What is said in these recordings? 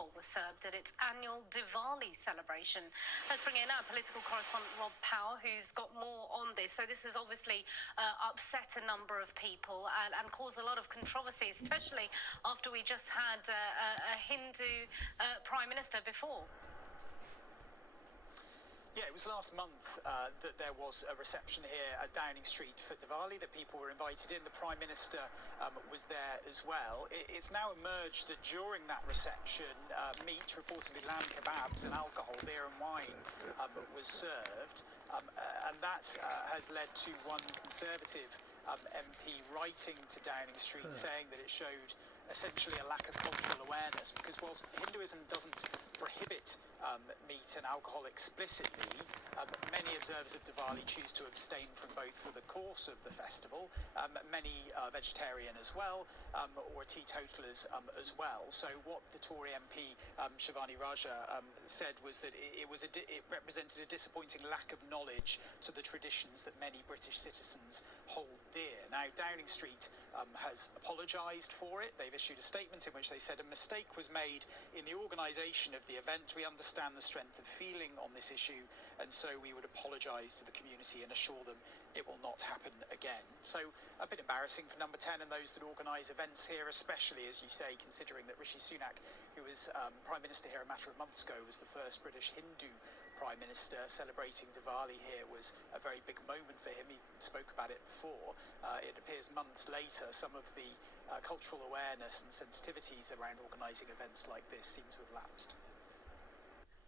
alcohol was served at its annual Diwali celebration. Let's bring in our political correspondent Rob Powell, who's got more on this. So this has obviously upset a number of people and caused a lot of controversy, especially after we just had a Hindu Prime Minister before. Yeah, it was last month that there was a reception here at Downing Street for Diwali, that people were invited in. The Prime Minister was there as well. It's now emerged that during that reception, meat, reportedly lamb kebabs and alcohol, beer and wine, was served. And that has led to one Conservative MP writing to Downing Street saying that it showed essentially a lack of cultural awareness, because whilst Hinduism doesn't prohibit meat and alcohol explicitly, many observers of Diwali choose to abstain from both for the course of the festival. Many are vegetarian as well, or teetotalers as well. So what the Tory MP Shivani Raja said was that it represented a disappointing lack of knowledge to the traditions that many British citizens hold dear. Now, Downing Street has apologised for it. They've issued a statement in which they said a mistake was made in the organisation of the event. We understand the strength of feeling on this issue, and so we would apologise to the community and assure them it will not happen again. So a bit embarrassing for Number 10 and those that organise events here, especially, as you say, considering that Rishi Sunak, who was Prime Minister here a matter of months ago, was the first British Hindu Prime Minister. Celebrating Diwali here was a very big moment for him. He spoke about it before. It appears months later some of the cultural awareness and sensitivities around organising events like this seem to have lapsed.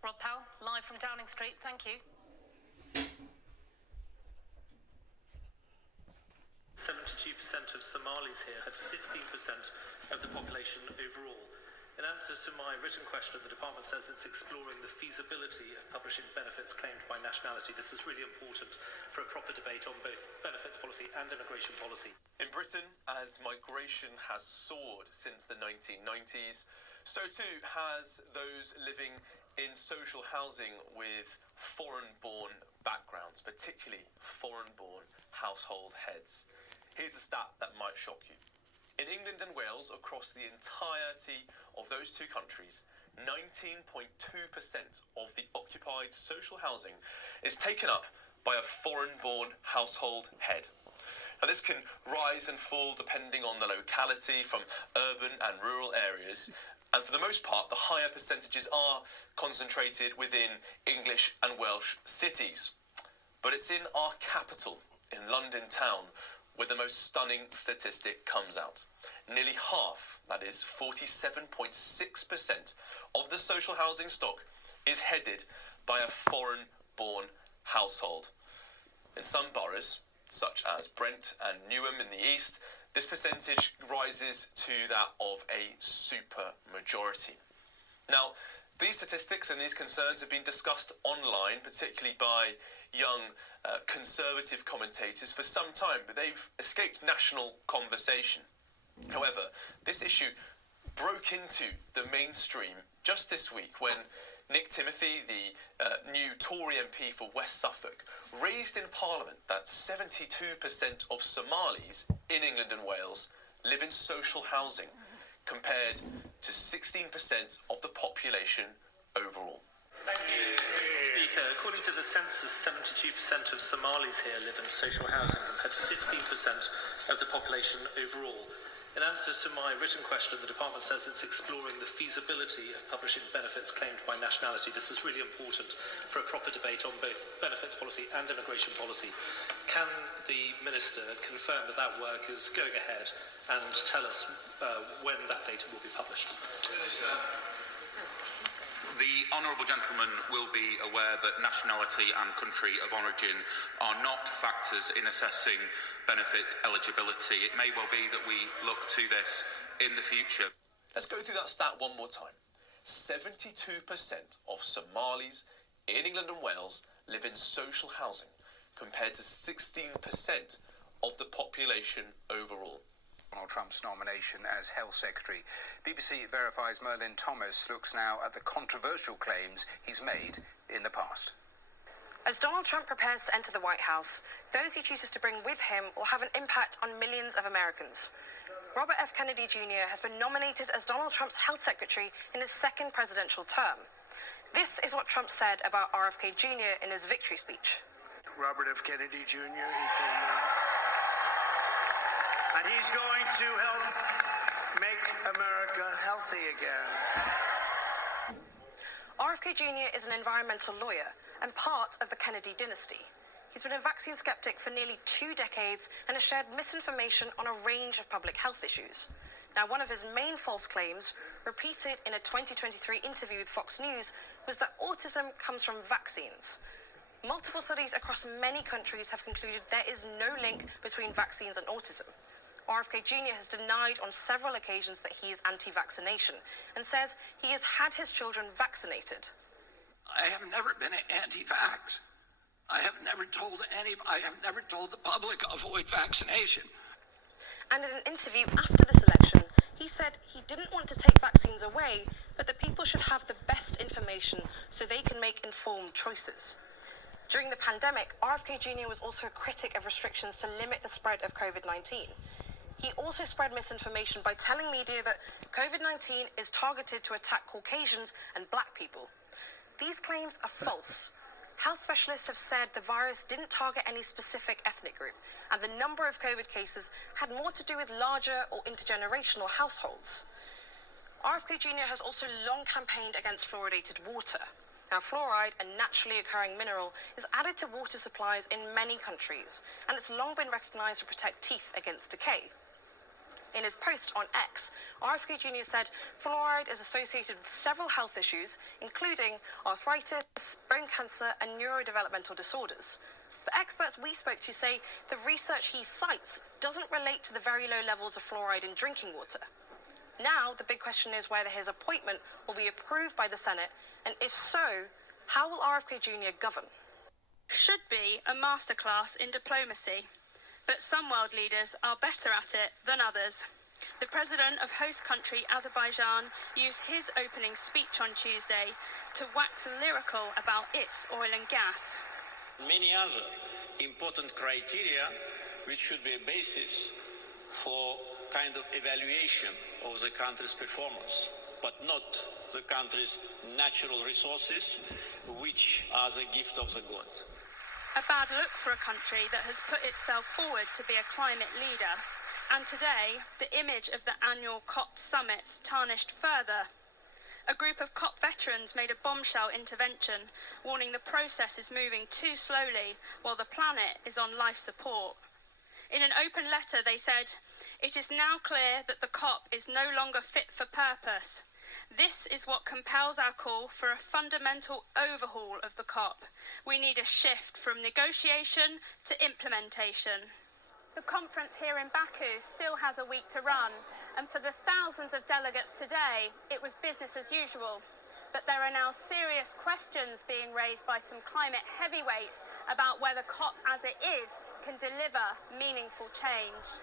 Rob Powell, live from Downing Street. Thank you. 72% of Somalis here had 16% of the population overall. In answer to my written question, the department says it's exploring the feasibility of publishing benefits claimed by nationality. This is really important for a proper debate on both benefits policy and immigration policy. In Britain, as migration has soared since the 1990s, so too has those living in social housing with foreign-born backgrounds, particularly foreign-born household heads. Here's a stat that might shock you. In England and Wales, across the entirety of those two countries, 19.2% of the occupied social housing is taken up by a foreign-born household head. Now, this can rise and fall depending on the locality, from urban and rural areas, and for the most part, the higher percentages are concentrated within English and Welsh cities. But it's in our capital, in London town, where the most stunning statistic comes out. Nearly half, that is 47.6% of the social housing stock, is headed by a foreign-born household. In some boroughs, such as Brent and Newham in the east, this percentage rises to that of a super majority. Now, these statistics and these concerns have been discussed online, particularly by young Conservative commentators for some time, but they've escaped national conversation. However, this issue broke into the mainstream just this week when Nick Timothy, the new Tory MP for West Suffolk, raised in Parliament that 72% of Somalis in England and Wales live in social housing, compared to 16% of the population overall. Thank you, Mr. Speaker. According to the census, 72% of Somalis here live in social housing, compared to 16% of the population overall. In answer to my written question, the department says it's exploring the feasibility of publishing benefits claimed by nationality. This is really important for a proper debate on both benefits policy and immigration policy. Can the Minister confirm that that work is going ahead and tell us when that data will be published? The honourable gentleman will be aware that nationality and country of origin are not factors in assessing benefit eligibility. It may well be that we look to this in the future. Let's go through that stat one more time. 72% of Somalis in England and Wales live in social housing, compared to 16% of the population overall. Donald Trump's nomination as Health Secretary. BBC Verify's Merlin Thomas looks now at the controversial claims he's made in the past. As Donald Trump prepares to enter the White House, those he chooses to bring with him will have an impact on millions of Americans. Robert F. Kennedy Jr. has been nominated as Donald Trump's health secretary in his second presidential term. This is what Trump said about RFK Jr. in his victory speech. Robert F. Kennedy Jr., he came in, and he's going to help make America healthy again. RFK Jr. is an environmental lawyer and part of the Kennedy dynasty. He's been a vaccine skeptic for nearly 2 decades and has shared misinformation on a range of public health issues. Now, one of his main false claims, repeated in a 2023 interview with Fox News, was that autism comes from vaccines. Multiple studies across many countries have concluded there is no link between vaccines and autism. RFK Jr. has denied on several occasions that he is anti-vaccination and says he has had his children vaccinated. I have never been anti-vax. I have never told the public avoid vaccination. And in an interview after this election, he said he didn't want to take vaccines away, but that people should have the best information so they can make informed choices. During the pandemic, RFK Jr. was also a critic of restrictions to limit the spread of COVID-19. He also spread misinformation by telling media that COVID-19 is targeted to attack Caucasians and black people. These claims are false. Health specialists have said the virus didn't target any specific ethnic group, and the number of COVID cases had more to do with larger or intergenerational households. RFK Jr. has also long campaigned against fluoridated water. Now, fluoride, a naturally occurring mineral, is added to water supplies in many countries, and it's long been recognized to protect teeth against decay. In his post on X, RFK Jr. said fluoride is associated with several health issues, including arthritis, bone cancer, and neurodevelopmental disorders. The experts we spoke to say the research he cites doesn't relate to the very low levels of fluoride in drinking water. Now, the big question is whether his appointment will be approved by the Senate, and if so, how will RFK Jr. govern? Should be a masterclass in diplomacy. But some world leaders are better at it than others. The president of host country Azerbaijan used his opening speech on Tuesday to wax lyrical about its oil and gas. Many other important criteria which should be a basis for kind of evaluation of the country's performance, but not the country's natural resources, which are the gift of the god. A bad look for a country that has put itself forward to be a climate leader. And today, the image of the annual COP summits tarnished further. A group of COP veterans made a bombshell intervention, warning the process is moving too slowly while the planet is on life support. In an open letter, they said, "It is now clear that the COP is no longer fit for purpose. This is what compels our call for a fundamental overhaul of the COP. We need a shift from negotiation to implementation." The conference here in Baku still has a week to run, and for the thousands of delegates today, it was business as usual. But there are now serious questions being raised by some climate heavyweights about whether COP as it is can deliver meaningful change.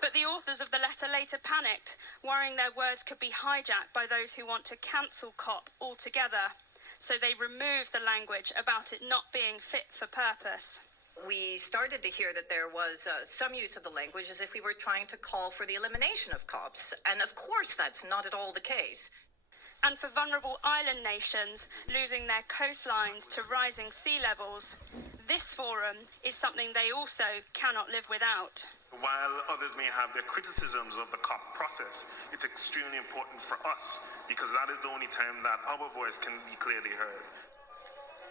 But the authors of the letter later panicked, worrying their words could be hijacked by those who want to cancel COP altogether. So they removed the language about it not being fit for purpose. We started to hear that there was some use of the language as if we were trying to call for the elimination of COPs. And of course, that's not at all the case. And for vulnerable island nations losing their coastlines to rising sea levels, this forum is something they also cannot live without. While others may have their criticisms of the COP process, it's extremely important for us because that is the only time that our voice can be clearly heard.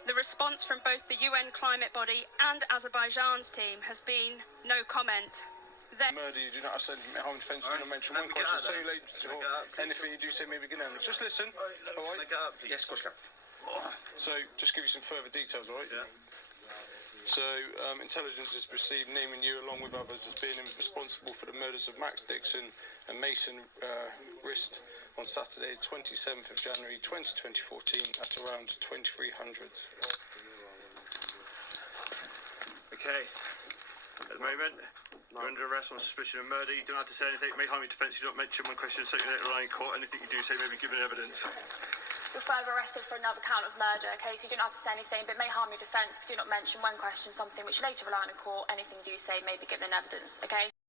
The response from both the UN climate body and Azerbaijan's team has been no comment. Murder, you do not have to say harm defence, you do not mention one question, say or anything you do say maybe begin. Just listen, alright? Yes, of course, Cap. So, just give you some further details, alright? Yeah. So, intelligence has received naming you along with others as being responsible for the murders of Max Dixon and Mason Rist on Saturday, 27th of January 2014 at around 2300. Okay. At the moment, you're under arrest on suspicion of murder. You don't have to say anything. Make harm in defence. You don't mention one question, so you later on in court. Anything you do say may be given evidence. You're further arrested for another count of murder, okay? So you don't have to say anything, but may harm your defence if you do not mention one question, something which you later rely on in court. Anything you do say may be given evidence, okay?